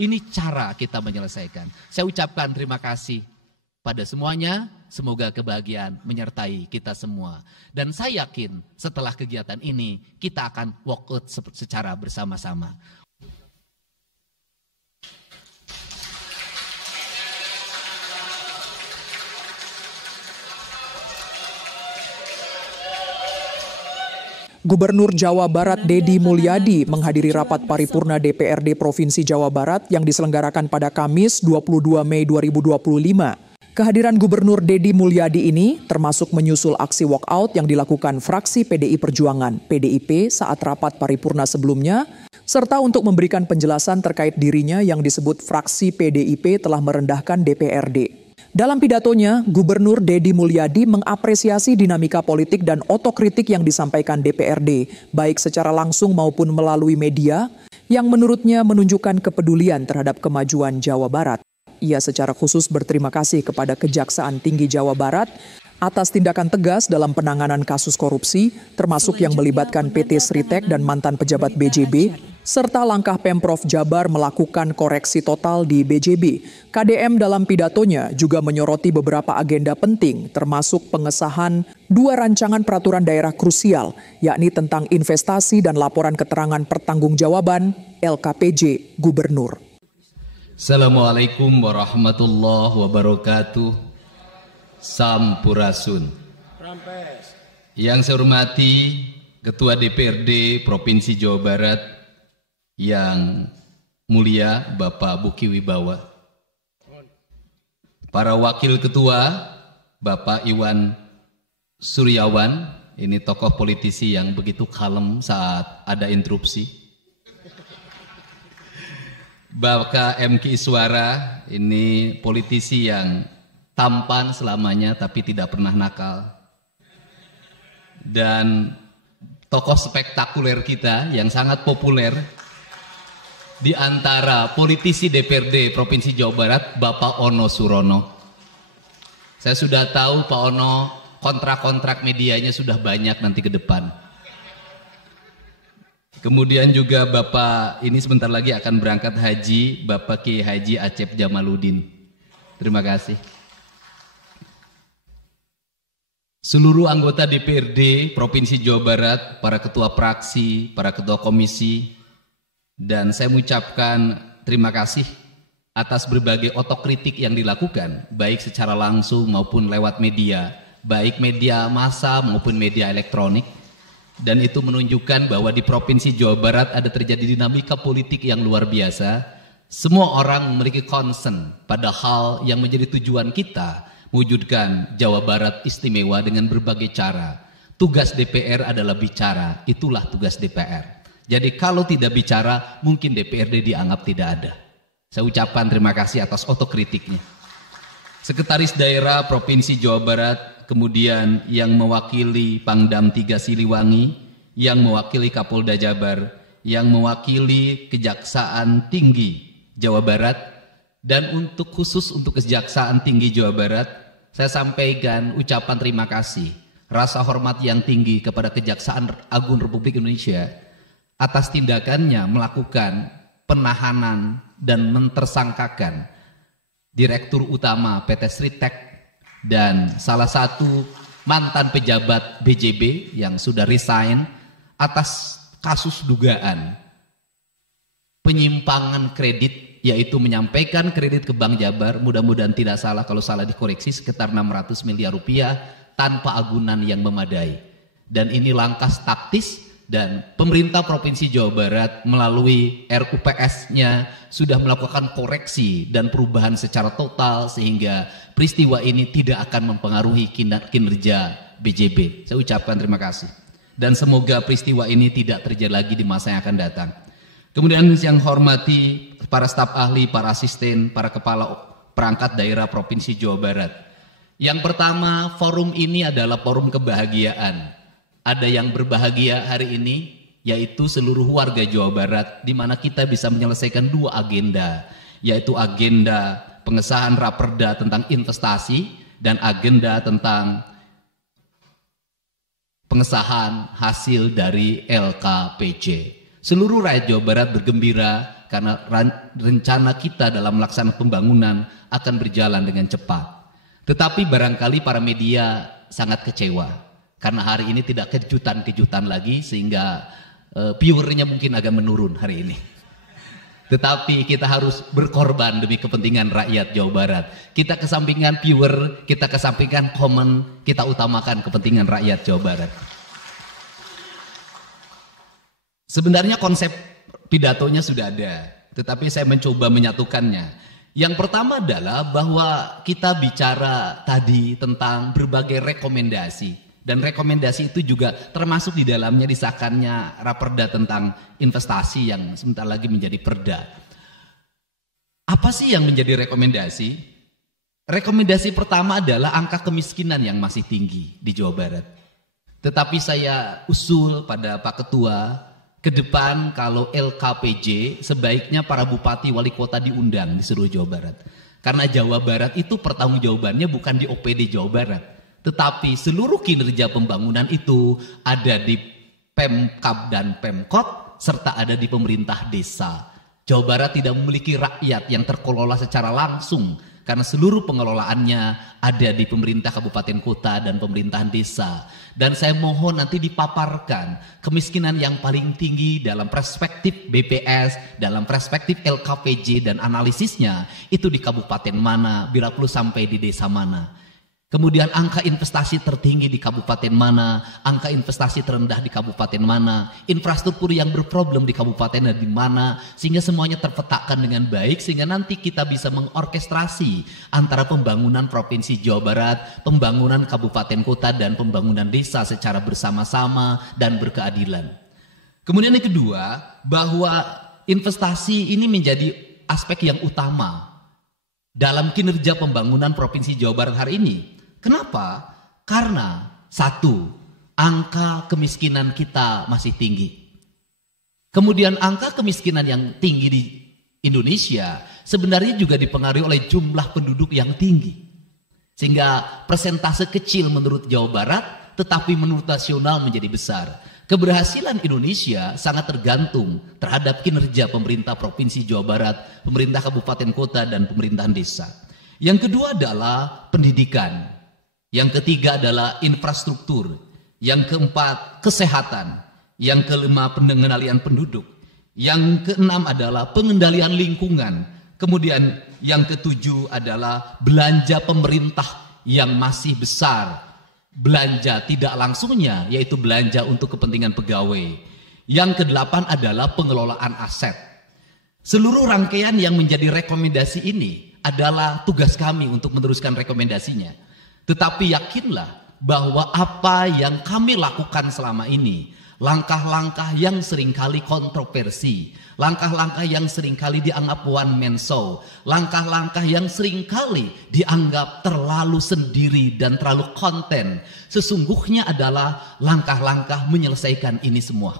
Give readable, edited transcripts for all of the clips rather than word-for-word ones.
Ini cara kita menyelesaikan. Saya ucapkan terima kasih pada semuanya. Semoga kebahagiaan menyertai kita semua. Dan saya yakin setelah kegiatan ini kita akan walk out secara bersama-sama. Gubernur Jawa Barat Deddy Mulyadi menghadiri rapat paripurna DPRD Provinsi Jawa Barat yang diselenggarakan pada Kamis 22 Mei 2025. Kehadiran Gubernur Deddy Mulyadi ini termasuk menyusul aksi walkout yang dilakukan fraksi PDI Perjuangan (PDIP) saat rapat paripurna sebelumnya, serta untuk memberikan penjelasan terkait dirinya yang disebut fraksi PDIP telah merendahkan DPRD. Dalam pidatonya, Gubernur Deddy Mulyadi mengapresiasi dinamika politik dan otokritik yang disampaikan DPRD, baik secara langsung maupun melalui media, yang menurutnya menunjukkan kepedulian terhadap kemajuan Jawa Barat. Ia secara khusus berterima kasih kepada Kejaksaan Tinggi Jawa Barat atas tindakan tegas dalam penanganan kasus korupsi, termasuk yang melibatkan PT Sritek dan mantan pejabat BJB, serta langkah Pemprov Jabar melakukan koreksi total di BJB. KDM dalam pidatonya juga menyoroti beberapa agenda penting, termasuk pengesahan 2 rancangan peraturan daerah krusial, yakni tentang investasi dan laporan keterangan pertanggungjawaban LKPJ Gubernur. Assalamualaikum warahmatullahi wabarakatuh. Sampurasun. Yang saya hormati Ketua DPRD Provinsi Jawa Barat yang mulia Bapak Buki Wibawa, para wakil ketua Bapak Iwan Suryawan, ini tokoh politisi yang begitu kalem saat ada interupsi, Bapak MK Iswara, ini politisi yang tampan selamanya tapi tidak pernah nakal, dan tokoh spektakuler kita yang sangat populer di antara politisi DPRD Provinsi Jawa Barat, Bapak Ono Surono. Saya sudah tahu Pak Ono kontrak-kontrak medianya sudah banyak nanti ke depan. Kemudian juga Bapak ini sebentar lagi akan berangkat haji, Bapak Kiai Haji Acep Jamaluddin. Terima kasih. Seluruh anggota DPRD Provinsi Jawa Barat, para ketua fraksi, para ketua komisi, dan saya mengucapkan terima kasih atas berbagai otokritik yang dilakukan, baik secara langsung maupun lewat media, baik media massa maupun media elektronik. Dan itu menunjukkan bahwa di Provinsi Jawa Barat ada terjadi dinamika politik yang luar biasa. Semua orang memiliki concern pada hal yang menjadi tujuan kita, mewujudkan Jawa Barat istimewa dengan berbagai cara. Tugas DPR adalah bicara, itulah tugas DPR. Jadi kalau tidak bicara, mungkin DPRD dianggap tidak ada. Saya ucapkan terima kasih atas otokritiknya. Sekretaris Daerah Provinsi Jawa Barat, kemudian yang mewakili Pangdam 3 Siliwangi, yang mewakili Kapolda Jabar, yang mewakili Kejaksaan Tinggi Jawa Barat, dan untuk khusus untuk Kejaksaan Tinggi Jawa Barat, saya sampaikan ucapan terima kasih, rasa hormat yang tinggi kepada Kejaksaan Agung Republik Indonesia atas tindakannya melakukan penahanan dan mentersangkakan Direktur Utama PT Sritek dan salah satu mantan pejabat BJB yang sudah resign atas kasus dugaan penyimpangan kredit, yaitu menyampaikan kredit ke Bank Jabar, mudah-mudahan tidak salah, kalau salah dikoreksi, sekitar 600 miliar rupiah tanpa agunan yang memadai. Dan ini langkah taktis, dan pemerintah Provinsi Jawa Barat melalui RUPS-nya sudah melakukan koreksi dan perubahan secara total sehingga peristiwa ini tidak akan mempengaruhi kinerja BJB. Saya ucapkan terima kasih. Dan semoga peristiwa ini tidak terjadi lagi di masa yang akan datang. Kemudian yang hormati para staf ahli, para asisten, para kepala perangkat daerah Provinsi Jawa Barat. Yang pertama, forum ini adalah forum kebahagiaan. Ada yang berbahagia hari ini, yaitu seluruh warga Jawa Barat, di mana kita bisa menyelesaikan 2 agenda, yaitu agenda pengesahan raperda tentang investasi dan agenda tentang pengesahan hasil dari LKPJ. Seluruh rakyat Jawa Barat bergembira karena rencana kita dalam melaksanakan pembangunan akan berjalan dengan cepat. Tetapi barangkali para media sangat kecewa karena hari ini tidak kejutan-kejutan lagi, sehingga viewernya mungkin agak menurun hari ini. Tetapi kita harus berkorban demi kepentingan rakyat Jawa Barat. Kita kesampingkan viewer, kita kesampingkan komen, kita utamakan kepentingan rakyat Jawa Barat. Sebenarnya konsep pidatonya sudah ada, tetapi saya mencoba menyatukannya. Yang pertama adalah bahwa kita bicara tadi tentang berbagai rekomendasi. Dan rekomendasi itu juga termasuk di dalamnya disahkannya Raperda tentang investasi yang sebentar lagi menjadi perda. Apa sih yang menjadi rekomendasi? Rekomendasi pertama adalah angka kemiskinan yang masih tinggi di Jawa Barat. Tetapi saya usul pada Pak Ketua, ke depan kalau LKPJ sebaiknya para bupati wali kota diundang di seluruh Jawa Barat. Karena Jawa Barat itu pertanggungjawabannya bukan di OPD Jawa Barat, tetapi seluruh kinerja pembangunan itu ada di Pemkab dan Pemkot serta ada di pemerintah desa. Jawa Barat tidak memiliki rakyat yang terkelola secara langsung karena seluruh pengelolaannya ada di pemerintah kabupaten kota dan pemerintahan desa. Dan saya mohon nanti dipaparkan kemiskinan yang paling tinggi dalam perspektif BPS, dalam perspektif LKPJ dan analisisnya itu di kabupaten mana, bila perlu sampai di desa mana. Kemudian angka investasi tertinggi di kabupaten mana, angka investasi terendah di kabupaten mana, infrastruktur yang berproblem di kabupaten di mana, sehingga semuanya terpetakan dengan baik, sehingga nanti kita bisa mengorkestrasi antara pembangunan Provinsi Jawa Barat, pembangunan kabupaten kota, dan pembangunan desa secara bersama-sama dan berkeadilan. Kemudian yang kedua, bahwa investasi ini menjadi aspek yang utama dalam kinerja pembangunan Provinsi Jawa Barat hari ini. Kenapa? Karena satu, angka kemiskinan kita masih tinggi. Kemudian angka kemiskinan yang tinggi di Indonesia sebenarnya juga dipengaruhi oleh jumlah penduduk yang tinggi. Sehingga persentase kecil menurut Jawa Barat, tetapi menurut nasional menjadi besar. Keberhasilan Indonesia sangat tergantung terhadap kinerja pemerintah Provinsi Jawa Barat, pemerintah kabupaten kota, dan pemerintahan desa. Yang kedua adalah pendidikan. Yang ketiga adalah infrastruktur. Yang keempat, kesehatan. Yang kelima, pengendalian penduduk. Yang keenam adalah pengendalian lingkungan. Kemudian yang ketujuh adalah belanja pemerintah yang masih besar. Belanja tidak langsungnya, yaitu belanja untuk kepentingan pegawai. Yang kedelapan adalah pengelolaan aset. Seluruh rangkaian yang menjadi rekomendasi ini adalah tugas kami untuk meneruskan rekomendasinya. Tetapi yakinlah bahwa apa yang kami lakukan selama ini, langkah-langkah yang seringkali kontroversi, langkah-langkah yang seringkali dianggap one man show, langkah-langkah yang seringkali dianggap terlalu sendiri dan terlalu konten, sesungguhnya adalah langkah-langkah menyelesaikan ini semua.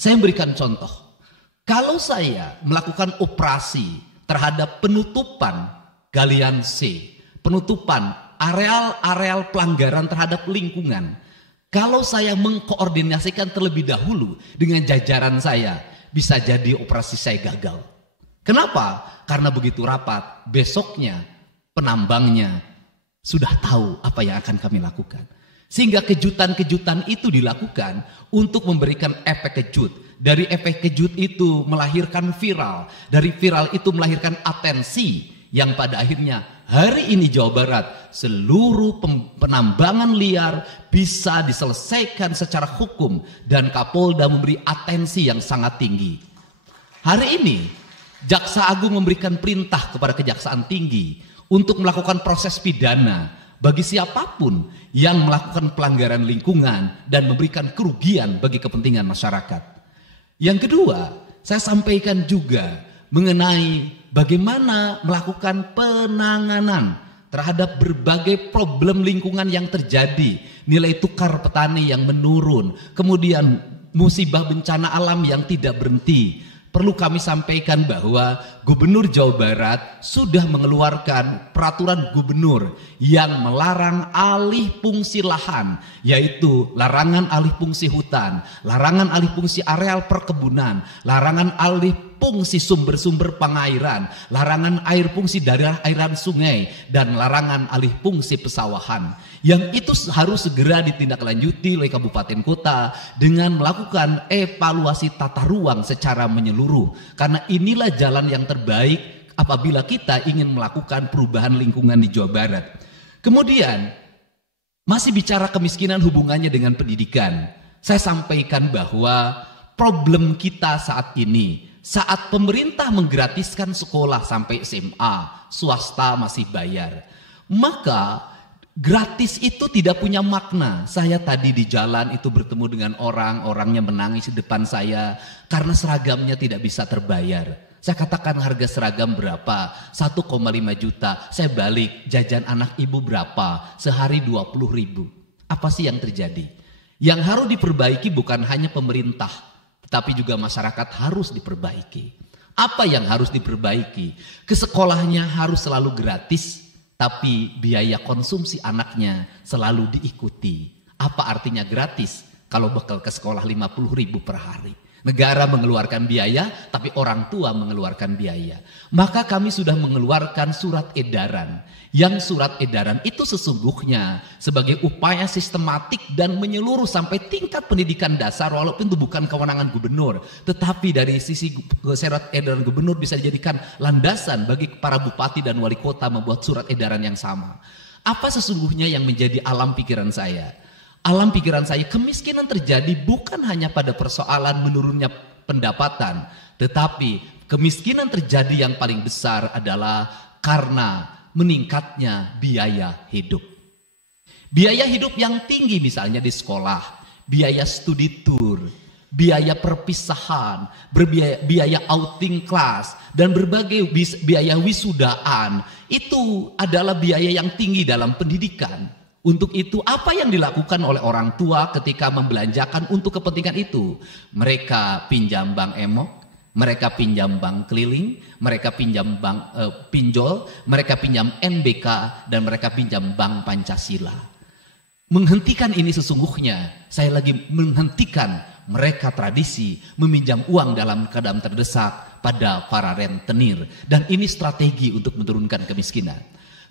Saya memberikan contoh. Kalau saya melakukan operasi terhadap penutupan galian C, penutupan areal-areal pelanggaran terhadap lingkungan, kalau saya mengkoordinasikan terlebih dahulu dengan jajaran saya, bisa jadi operasi saya gagal. Kenapa? Karena begitu rapat, besoknya penambangnya sudah tahu apa yang akan kami lakukan. Sehingga kejutan-kejutan itu dilakukan untuk memberikan efek kejut. Dari efek kejut itu melahirkan viral. Dari viral itu melahirkan atensi yang pada akhirnya hari ini Jawa Barat seluruh penambangan liar bisa diselesaikan secara hukum dan Kapolda memberi atensi yang sangat tinggi. Hari ini Jaksa Agung memberikan perintah kepada Kejaksaan Tinggi untuk melakukan proses pidana bagi siapapun yang melakukan pelanggaran lingkungan dan memberikan kerugian bagi kepentingan masyarakat. Yang kedua, saya sampaikan juga mengenai bagaimana melakukan penanganan terhadap berbagai problem lingkungan yang terjadi. Nilai tukar petani yang menurun, kemudian musibah bencana alam yang tidak berhenti. Perlu kami sampaikan bahwa Gubernur Jawa Barat sudah mengeluarkan peraturan gubernur yang melarang alih fungsi lahan, yaitu larangan alih fungsi hutan, larangan alih fungsi areal perkebunan, larangan alih fungsi sumber-sumber pengairan, larangan air fungsi dari aliran sungai, dan larangan alih fungsi pesawahan. Yang itu harus segera ditindaklanjuti oleh kabupaten kota dengan melakukan evaluasi tata ruang secara menyeluruh. Karena inilah jalan yang terbaik apabila kita ingin melakukan perubahan lingkungan di Jawa Barat. Kemudian, masih bicara kemiskinan hubungannya dengan pendidikan. Saya sampaikan bahwa problem kita saat ini, saat pemerintah menggratiskan sekolah sampai SMA, swasta masih bayar. Maka gratis itu tidak punya makna. Saya tadi di jalan itu bertemu dengan orangnya menangis di depan saya karena seragamnya tidak bisa terbayar. Saya katakan harga seragam berapa? 1,5 juta. Saya balik, jajan anak ibu berapa? Sehari 20.000. Apa sih yang terjadi? Yang harus diperbaiki bukan hanya pemerintah, tetapi juga masyarakat harus diperbaiki. Apa yang harus diperbaiki? Ke sekolahnya harus selalu gratis, tapi biaya konsumsi anaknya selalu diikuti. Apa artinya gratis? Kalau bekal ke sekolah 50.000 per hari. Negara mengeluarkan biaya, tapi orang tua mengeluarkan biaya. Maka kami sudah mengeluarkan surat edaran. Yang surat edaran itu sesungguhnya sebagai upaya sistematik dan menyeluruh sampai tingkat pendidikan dasar, walaupun itu bukan kewenangan gubernur. Tetapi dari sisi surat edaran gubernur bisa dijadikan landasan bagi para bupati dan wali kota membuat surat edaran yang sama. Apa sesungguhnya yang menjadi alam pikiran saya? Alam pikiran saya, kemiskinan terjadi bukan hanya pada persoalan menurunnya pendapatan, tetapi kemiskinan terjadi yang paling besar adalah karena meningkatnya biaya hidup. Biaya hidup yang tinggi misalnya di sekolah, biaya studi tour, biaya perpisahan, biaya outing kelas, dan berbagai biaya wisudaan, itu adalah biaya yang tinggi dalam pendidikan. Untuk itu apa yang dilakukan oleh orang tua ketika membelanjakan untuk kepentingan itu? Mereka pinjam bank emok, mereka pinjam bank keliling, mereka pinjam bank pinjol, mereka pinjam NBK, dan mereka pinjam bank Pancasila. Menghentikan ini sesungguhnya, saya lagi menghentikan mereka tradisi meminjam uang dalam keadaan terdesak pada para rentenir. Dan ini strategi untuk menurunkan kemiskinan.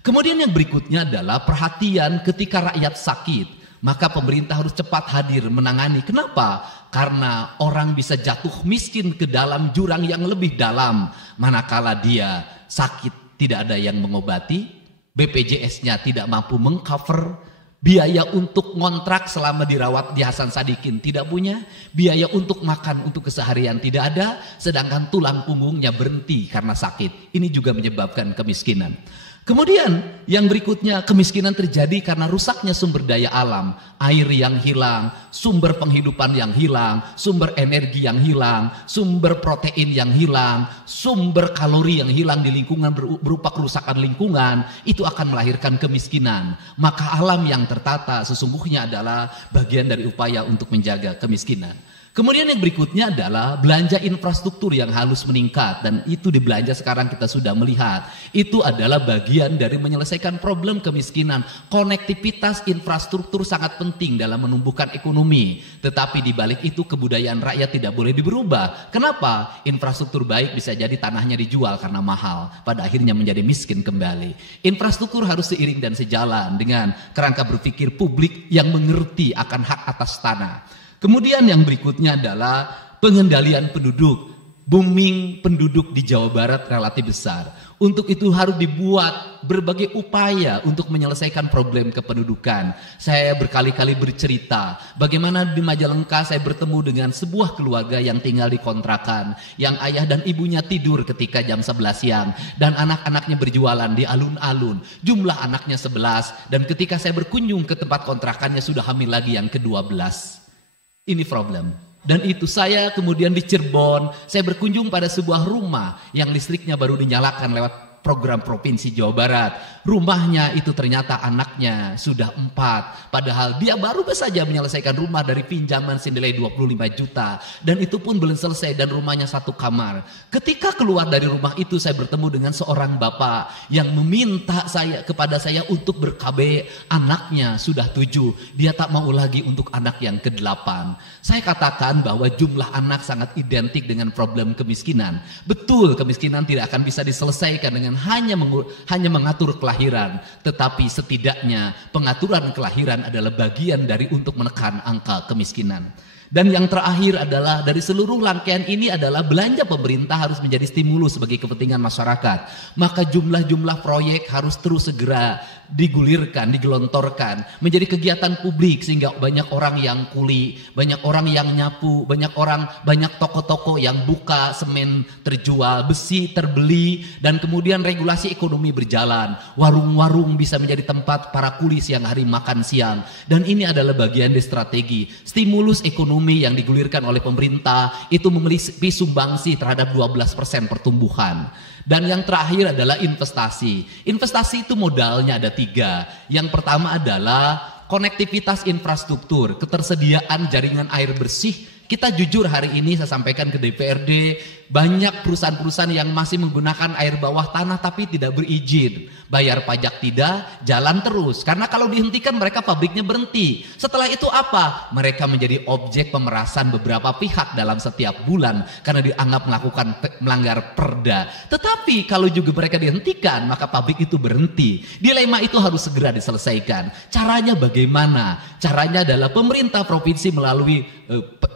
Kemudian yang berikutnya adalah perhatian ketika rakyat sakit. Maka pemerintah harus cepat hadir menangani. Kenapa? Karena orang bisa jatuh miskin ke dalam jurang yang lebih dalam. Manakala dia sakit tidak ada yang mengobati, BPJS-nya tidak mampu mengcover, biaya untuk ngontrak selama dirawat di Hasan Sadikin tidak punya, biaya untuk makan untuk keseharian tidak ada, sedangkan tulang punggungnya berhenti karena sakit. Ini juga menyebabkan kemiskinan. Kemudian yang berikutnya, kemiskinan terjadi karena rusaknya sumber daya alam, air yang hilang, sumber penghidupan yang hilang, sumber energi yang hilang, sumber protein yang hilang, sumber kalori yang hilang di lingkungan berupa kerusakan lingkungan, itu akan melahirkan kemiskinan. Maka alam yang tertata sesungguhnya adalah bagian dari upaya untuk menjaga kemiskinan. Kemudian yang berikutnya adalah belanja infrastruktur yang harus meningkat, dan itu dibelanja sekarang kita sudah melihat. Itu adalah bagian dari menyelesaikan problem kemiskinan. Konektivitas infrastruktur sangat penting dalam menumbuhkan ekonomi. Tetapi di balik itu kebudayaan rakyat tidak boleh diberubah. Kenapa? Infrastruktur baik bisa jadi tanahnya dijual karena mahal, pada akhirnya menjadi miskin kembali. Infrastruktur harus seiring dan sejalan dengan kerangka berpikir publik yang mengerti akan hak atas tanah. Kemudian yang berikutnya adalah pengendalian penduduk. Booming penduduk di Jawa Barat relatif besar. Untuk itu harus dibuat berbagai upaya untuk menyelesaikan problem kependudukan. Saya berkali-kali bercerita bagaimana di Majalengka saya bertemu dengan sebuah keluarga yang tinggal di kontrakan, yang ayah dan ibunya tidur ketika jam 11 siang dan anak-anaknya berjualan di alun-alun. Jumlah anaknya 11, dan ketika saya berkunjung ke tempat kontrakannya sudah hamil lagi yang ke-12. Ini problem. Dan itu saya kemudian di Cirebon, saya berkunjung pada sebuah rumah yang listriknya baru dinyalakan lewat program Provinsi Jawa Barat. Rumahnya itu ternyata anaknya sudah 4. Padahal dia baru saja menyelesaikan rumah dari pinjaman senilai 25 juta. Dan itu pun belum selesai dan rumahnya 1 kamar. Ketika keluar dari rumah itu saya bertemu dengan seorang bapak yang meminta kepada saya untuk ber-KB anaknya sudah 7. Dia tak mau lagi untuk anak yang ke-8. Saya katakan bahwa jumlah anak sangat identik dengan problem kemiskinan. Betul, kemiskinan tidak akan bisa diselesaikan dengan hanya mengatur kelahiran, tetapi setidaknya pengaturan kelahiran adalah bagian dari untuk menekan angka kemiskinan. Dan yang terakhir adalah dari seluruh rangkaian ini adalah belanja pemerintah harus menjadi stimulus sebagai kepentingan masyarakat. Maka jumlah-jumlah proyek harus terus segera digulirkan, digelontorkan menjadi kegiatan publik sehingga banyak orang yang kuli, banyak orang yang nyapu, banyak toko-toko yang buka, semen terjual, besi terbeli, dan kemudian regulasi ekonomi berjalan. Warung-warung bisa menjadi tempat para kuli siang hari makan siang. Dan ini adalah bagian dari strategi stimulus ekonomi yang digulirkan oleh pemerintah itu memiliki sumbangsi terhadap 12% pertumbuhan. Dan yang terakhir adalah investasi. Investasi itu modalnya ada 3. Yang pertama adalah konektivitas infrastruktur, ketersediaan jaringan air bersih. Kita jujur hari ini saya sampaikan ke DPRD, banyak perusahaan-perusahaan yang masih menggunakan air bawah tanah tapi tidak berizin. Bayar pajak tidak, jalan terus. Karena kalau dihentikan mereka pabriknya berhenti. Setelah itu apa? Mereka menjadi objek pemerasan beberapa pihak dalam setiap bulan karena dianggap melanggar perda. Tetapi kalau juga mereka dihentikan, maka pabrik itu berhenti. Dilema itu harus segera diselesaikan. Caranya bagaimana? Caranya adalah pemerintah provinsi melalui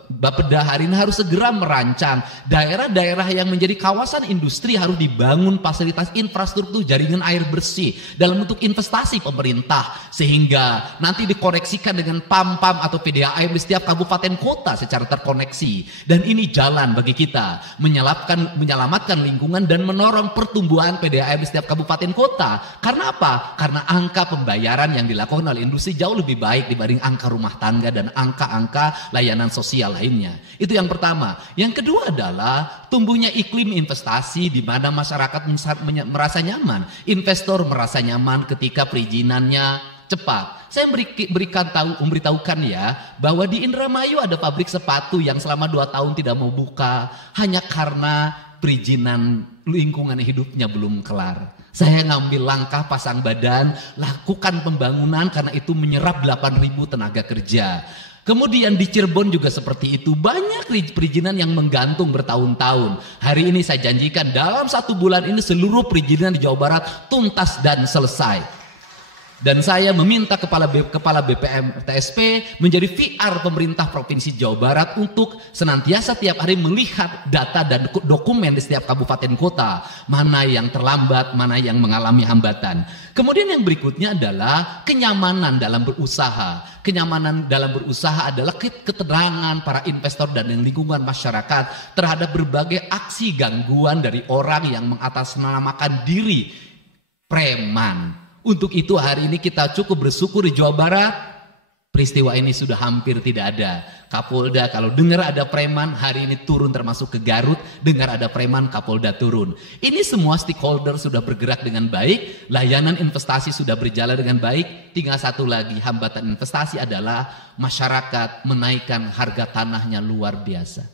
Bapeda hari ini harus segera merancang daerah-daerah yang menjadi kawasan industri harus dibangun fasilitas infrastruktur jaringan air bersih dalam bentuk investasi pemerintah sehingga nanti dikoneksikan dengan PAM-PAM atau PDAM di setiap kabupaten kota secara terkoneksi. Dan ini jalan bagi kita menyelamatkan lingkungan dan menorong pertumbuhan PDAM di setiap kabupaten kota. Karena apa? Karena angka pembayaran yang dilakukan oleh industri jauh lebih baik dibanding angka rumah tangga dan angka-angka layanan sosial lainnya. Itu yang pertama. Yang kedua adalah tumbuhnya iklim investasi di mana masyarakat merasa nyaman. Investor merasa nyaman ketika perizinannya cepat. Saya memberitahukan ya bahwa di Indramayu ada pabrik sepatu yang selama 2 tahun tidak mau buka hanya karena perizinan lingkungan hidupnya belum kelar. Saya ngambil langkah pasang badan, lakukan pembangunan karena itu menyerap 8.000 tenaga kerja. Kemudian di Cirebon juga seperti itu. Banyak perizinan yang menggantung bertahun-tahun. Hari ini saya janjikan dalam 1 bulan ini seluruh perizinan di Jawa Barat tuntas dan selesai. Dan saya meminta kepala BPM TSP menjadi VR pemerintah Provinsi Jawa Barat untuk senantiasa tiap hari melihat data dan dokumen di setiap kabupaten kota. Mana yang terlambat, mana yang mengalami hambatan. Kemudian yang berikutnya adalah kenyamanan dalam berusaha. Kenyamanan dalam berusaha adalah keterangan para investor dan lingkungan masyarakat terhadap berbagai aksi gangguan dari orang yang mengatasnamakan diri preman. Untuk itu hari ini kita cukup bersyukur di Jawa Barat peristiwa ini sudah hampir tidak ada. Kapolda kalau dengar ada preman hari ini turun, termasuk ke Garut, dengar ada preman Kapolda turun. Ini semua stakeholder sudah bergerak dengan baik, layanan investasi sudah berjalan dengan baik. Tinggal satu lagi hambatan investasi adalah masyarakat menaikkan harga tanahnya luar biasa.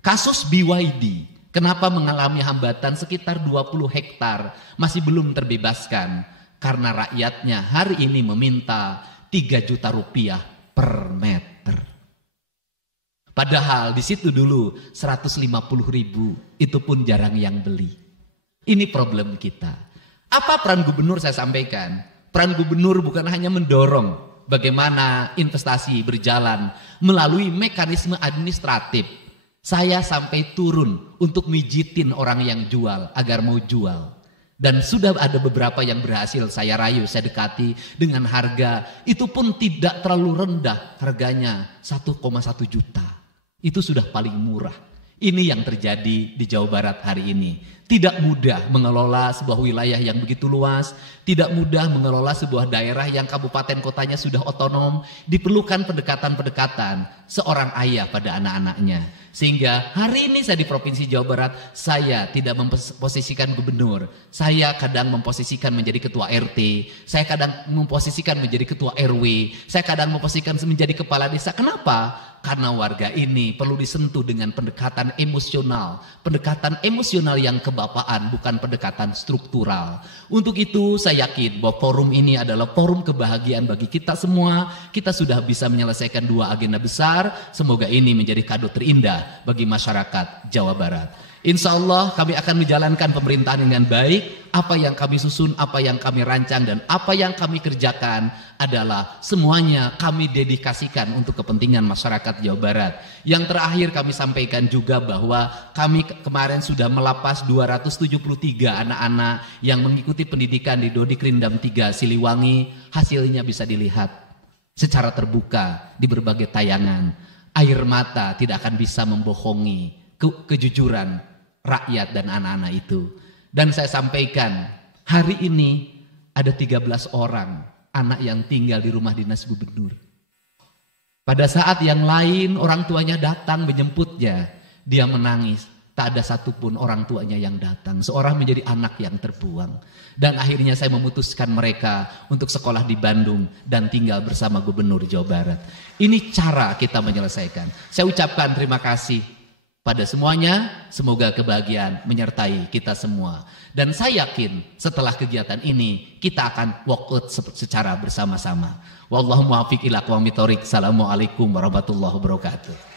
Kasus BYD kenapa mengalami hambatan sekitar 20 hektar masih belum terbebaskan? Karena rakyatnya hari ini meminta 3 juta rupiah per meter. Padahal di situ dulu 150.000, itu pun jarang yang beli. Ini problem kita. Apa peran gubernur saya sampaikan? Peran gubernur bukan hanya mendorong bagaimana investasi berjalan melalui mekanisme administratif. Saya sampai turun untuk mijitin orang yang jual agar mau jual. Dan sudah ada beberapa yang berhasil saya rayu, saya dekati dengan harga itu pun tidak terlalu rendah, harganya 1,1 juta. Itu sudah paling murah. Ini yang terjadi di Jawa Barat hari ini. Tidak mudah mengelola sebuah wilayah yang begitu luas, tidak mudah mengelola sebuah daerah yang kabupaten kotanya sudah otonom. Diperlukan pendekatan-pendekatan seorang ayah pada anak-anaknya. Sehingga hari ini saya di Provinsi Jawa Barat, saya tidak memposisikan gubernur. Saya kadang memposisikan menjadi ketua RT. Saya kadang memposisikan menjadi ketua RW. Saya kadang memposisikan menjadi kepala desa. Kenapa? Karena warga ini perlu disentuh dengan pendekatan emosional. Pendekatan emosional yang kebapaan, bukan pendekatan struktural. Untuk itu saya yakin bahwa forum ini adalah forum kebahagiaan bagi kita semua. Kita sudah bisa menyelesaikan 2 agenda besar. Semoga ini menjadi kado terindah bagi masyarakat Jawa Barat. Insya Allah kami akan menjalankan pemerintahan dengan baik. Apa yang kami susun, apa yang kami rancang, dan apa yang kami kerjakan adalah semuanya kami dedikasikan untuk kepentingan masyarakat Jawa Barat. Yang terakhir kami sampaikan juga bahwa kami kemarin sudah melapas 273 anak-anak yang mengikuti pendidikan di Dodik Rindam 3 Siliwangi. Hasilnya bisa dilihat secara terbuka di berbagai tayangan. Air mata tidak akan bisa membohongi kejujuran rakyat dan anak-anak itu. Dan saya sampaikan, hari ini ada 13 orang anak yang tinggal di rumah dinas gubernur. Pada saat yang lain orang tuanya datang menjemputnya, dia menangis. Tak ada satupun orang tuanya yang datang. Seorang menjadi anak yang terbuang. Dan akhirnya saya memutuskan mereka untuk sekolah di Bandung dan tinggal bersama gubernur Jawa Barat. Ini cara kita menyelesaikan. Saya ucapkan terima kasih pada semuanya, semoga kebahagiaan menyertai kita semua. Dan saya yakin setelah kegiatan ini kita akan walk out secara bersama-sama. Wallahu muwaffiq ila aqwamit thoriq. Assalamualaikum warahmatullahi wabarakatuh.